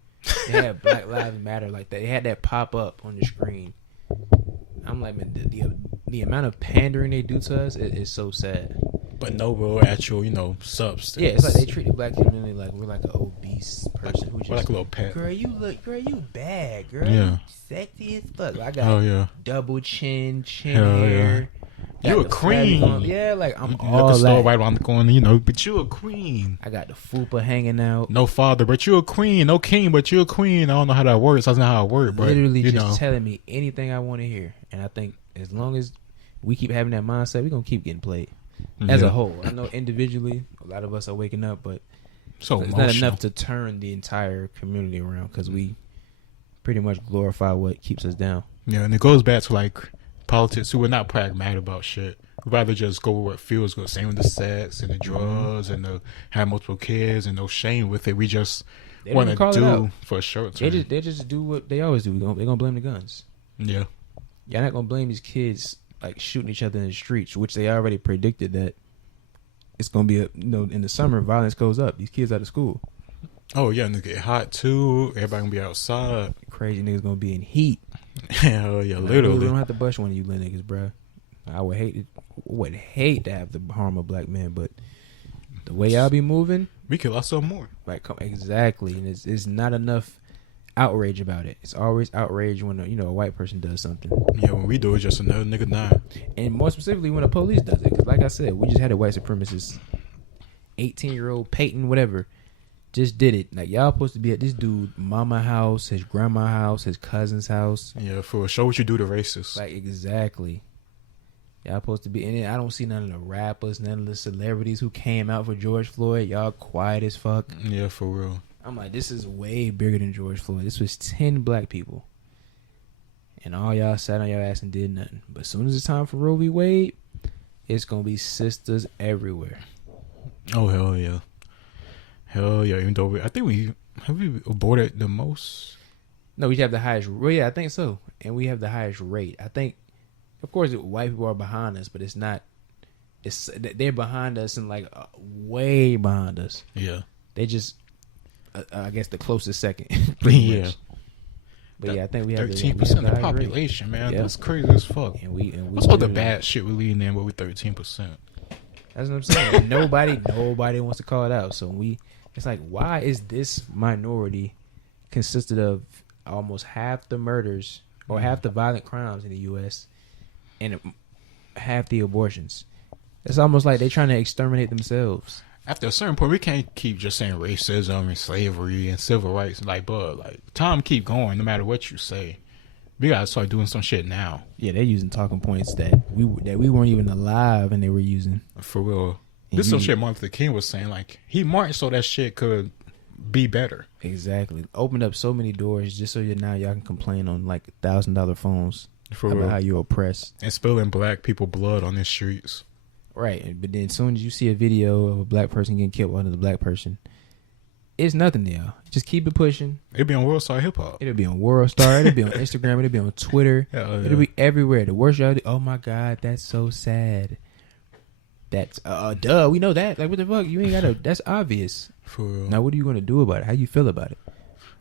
They had Black Lives Matter like that. They had that pop up on the screen. I'm like, man, the amount of pandering they do to us is so sad. but no real actual, substance. Yeah, it's like they treat the black community like we're like an obese person who just We're like a little pet. girl, you bad, girl. Yeah. You sexy as fuck. I got Oh yeah. double chin Hell hair. You got a the queen. flat on. Yeah, like I'm You all the store that. right around the corner, but you a queen. I got the fupa hanging out. No father, but you a queen. No king, but you a queen. I don't know how that works. That's not how it works, but Literally you just know. telling me anything I want to hear. And I think as long as we keep having that mindset, we're going to keep getting played. As Yeah. a whole. I know individually, a lot of us are waking up, but So it's emotional. not enough to turn the entire community around because we pretty much glorify what keeps us down. Yeah, and it goes back to like politics who are not pragmatic about shit. We'd rather just go with what feels good. Same with the sex and the drugs and the have multiple kids and no shame with it. We just They want don't to call it out. do for a short term. They just do what they always do. They're going to blame the guns. Yeah. Y'all not going to blame these kids like shooting each other in the streets, which they already predicted that it's gonna be in the summer violence goes up. These kids out of school. Oh yeah, and it get hot too. Everybody gonna be outside. Crazy niggas gonna be in heat. Hell yeah, We literally. don't have to bust one of you little niggas, bro. I would hate to have to harm a black man, but the way y'all be moving, We kill ourselves more. like exactly, and it's not enough outrage about it. It's always outrage when a white person does something, Yeah, when we do it, just another nigga dying. and more specifically when the police does it. Because like I said, we just had a white supremacist, 18-year-old Peyton, whatever, just did it. Like y'all supposed to be at this dude mama house, his grandma house, his cousin's house. Yeah, for show what you do to racists. Like exactly. Y'all supposed to be in it. I don't see none of the rappers, none of the celebrities who came out for George Floyd. Y'all quiet as fuck. Yeah, for real. I'm like, this is way bigger than George Floyd. This was 10 black people. And all y'all sat on your ass and did nothing. But as soon as it's time for Roe v. Wade, it's going to be sisters everywhere. Oh, hell yeah. Hell yeah. Even though I think we aborted the most. No, we have the highest. Well, yeah, I think so. And we have the highest rate. I think, of course, white people are behind us, but it's not. They're behind us and like way behind us. Yeah. They just, I guess, the closest second. Yeah. But yeah, I think we have 13% the of the highest population, rate. man. Yeah. That's crazy as fuck. And we What's all the literally- bad shit we leading in, but we 13%? That's what I'm saying. And nobody wants to call it out. So it's like, why is this minority consisted of almost half the murders or half the violent crimes in the U.S. and half the abortions? It's almost like they're trying to exterminate themselves. After a certain point, we can't keep just saying racism and slavery and civil rights. Like, but like time keep going no matter what you say. We gotta start doing some shit now. Yeah, they're using talking points that we weren't even alive and they were using. For real. This is some shit Martin Luther King was saying. Like, he marched so that shit could be better. Exactly. Opened up so many doors just so now y'all can complain on like $1,000 phones For about real. how you're oppressed. And spilling black people blood on the streets. Right. But then as soon as you see a video of a black person getting killed by another black person, it's nothing to y'all. Just keep it pushing. It'd be on World Star Hip Hop. It'll be on World Star. It'll be on Instagram. It'll be on Twitter. Hell yeah. It'll be everywhere. The worst y'all do. Oh my God, that's so sad. That's duh. We know that. Like what the fuck? You ain't gotta. That's obvious. For real. Now what are you gonna do about it? How you feel about it?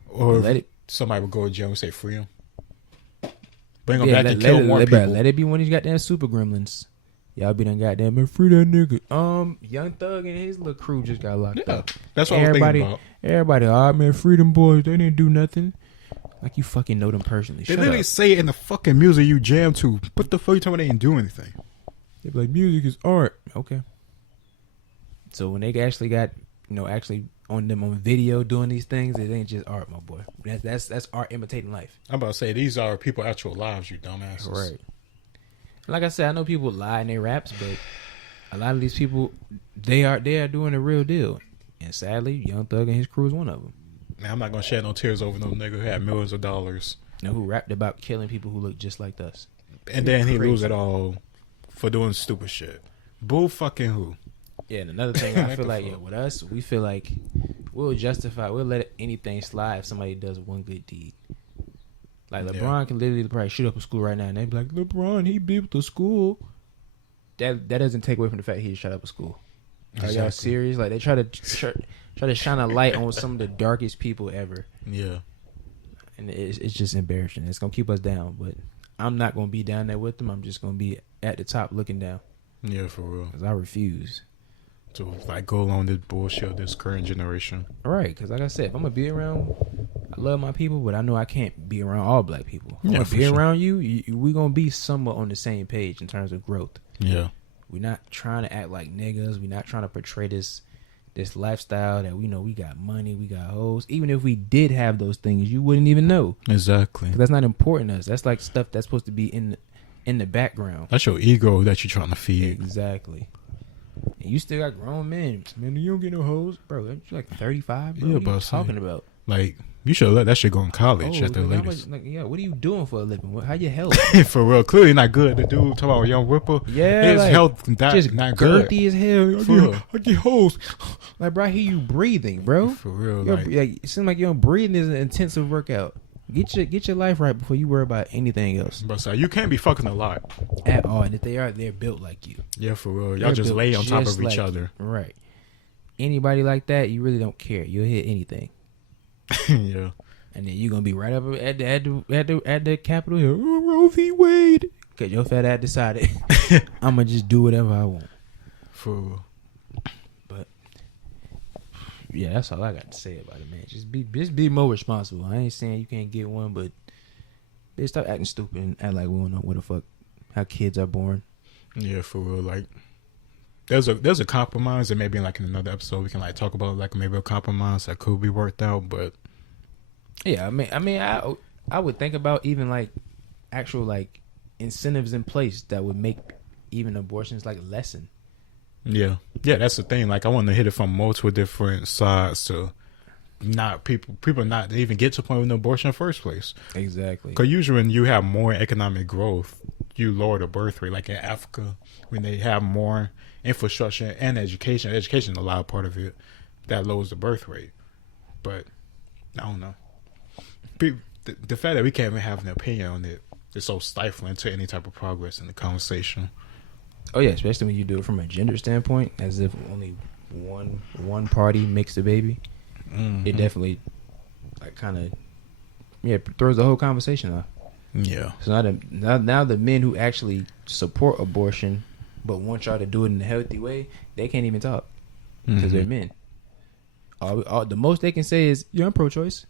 Or Let it. somebody would go to jail and say free him. Bring him Yeah, back and kill more people. let it be one of these goddamn super gremlins. Y'all be done goddamn man, free that nigga. Young Thug and his little crew just got locked Yeah, up. that's what I was thinking about. Everybody, man, freedom boys, they didn't do nothing. Like you fucking know them personally. They Shut literally up. say it in the fucking music you jam to. What the fuck you talking about? They didn't do anything. They be like, music is art. Okay. So when they actually got, actually on them on video doing these things, it ain't just art, my boy. That's art imitating life. I'm about to say these are people's actual lives, you dumbasses. Right. Like I said, I know people lie in their raps, but a lot of these people, they are doing the real deal. And sadly, Young Thug and his crew is one of them. Man, I'm not gonna shed no tears over no nigga who had millions of dollars, Who rapped about killing people who look just like us. and then he Crazy. lose it all for doing stupid shit. Bull fucking who? Yeah, and another thing, I What feel the like, fuck? with us, we feel like we'll let anything slide if somebody does one good deed. Like LeBron can literally probably shoot up a school right now, and they be like, LeBron, he built the school. That doesn't take away from the fact he just shut up a school. Are y'all Exactly. serious? Like they try to shine a light on some of the darkest people ever, Yeah. and it's just embarrassing. It's gonna keep us down, but I'm not gonna be down there with them. I'm just gonna be at the top looking down Yeah, for real. because I refuse. To like go along this bullshit of this current generation. All right, because like I said, if I'm gonna be around, I love my people, but I know I can't be around all black people. If I'm Yeah, gonna for be sure. around you, we gonna be somewhat on the same page in terms of growth. Yeah. We're not trying to act like niggas. We're not trying to portray this lifestyle that we know we got money, we got hoes. Even if we did have those things, you wouldn't even know. Exactly. 'Cause that's not important to us. That's like stuff that's supposed to be in the background. That's your ego that you're trying to feed. Exactly. And you still got grown men. Man, you don't get no hoes. Bro, you're like 35, bro. Yeah, what are you but talking about? Like, you should let that shit go in college at the like, how latest. much- what are you doing for a living? How your health? For real, clearly not good. The dude talking about young Whipper. Yeah, his like, health not, just not good. girthy as hell. For real. I get hoes. Like, bro, I hear you breathing, bro. For real, You're, like, it seems like your breathing is an intensive workout. Get your life right before you worry about anything else. But so you can't be fucking a lot at all. And if they are, they're built like you. Yeah, for real. Y'all just lay on top of each other. Right. Anybody like that, you really don't care. You'll hit anything. Yeah. And then you're gonna be right up at the Capitol Hill. RoeVWade. Cause your fat ass decided I'm gonna just do whatever I want. For real. But yeah, that's all I got to say about it, man. Just be more responsible. I ain't saying you can't get one, but bitch, stop acting stupid and act like we don't know what the fuck how kids are born. Yeah, for real. Like there's a compromise, and maybe like in another episode we can like talk about like maybe a compromise that could be worked out. But yeah, I would think about even like actual like incentives in place that would make even abortions like lessen. Yeah, that's the thing. Like I want to hit it from multiple different sides to not people not even get to the point with an abortion in the first place. Exactly. Because usually when you have more economic growth, you lower the birth rate. Like in Africa, when they have more infrastructure and education is a lot of part of it, that lowers the birth rate. But I don't know. The fact that we can't even have an opinion on it is so stifling to any type of progress in the conversation. Oh yeah, especially when you do it from a gender standpoint, as if only one party makes the baby. Mm-hmm. It definitely like kind of throws the whole conversation off. Yeah. So now the men who actually support abortion but want y'all to do it in a healthy way, they can't even talk because they're men. The most they can say is, "Yeah, I'm pro-choice."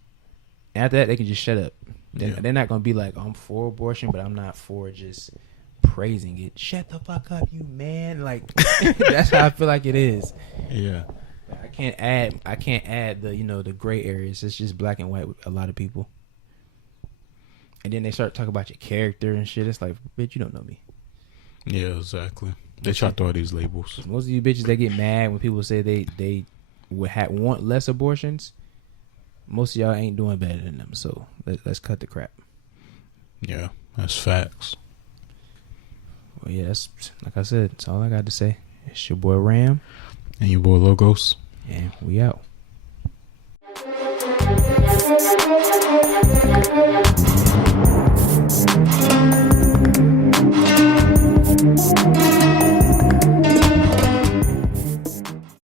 After that, they can just shut up. They're not gonna be like, "I'm for abortion, but I'm not for just praising it." Shut the fuck up, you man! Like that's how I feel like it is. Yeah. I can't add the gray areas. It's just black and white with a lot of people. And then they start talking about your character and shit. It's like, bitch, you don't know me. Yeah, exactly. They try to throw these labels. Most of you bitches that get mad when people say they would want less abortions, most of y'all ain't doing better than them. So let's cut the crap. Yeah, that's facts. Well, yeah, that's like I said. That's all I got to say. It's your boy Ram and your boy Logos, and we out.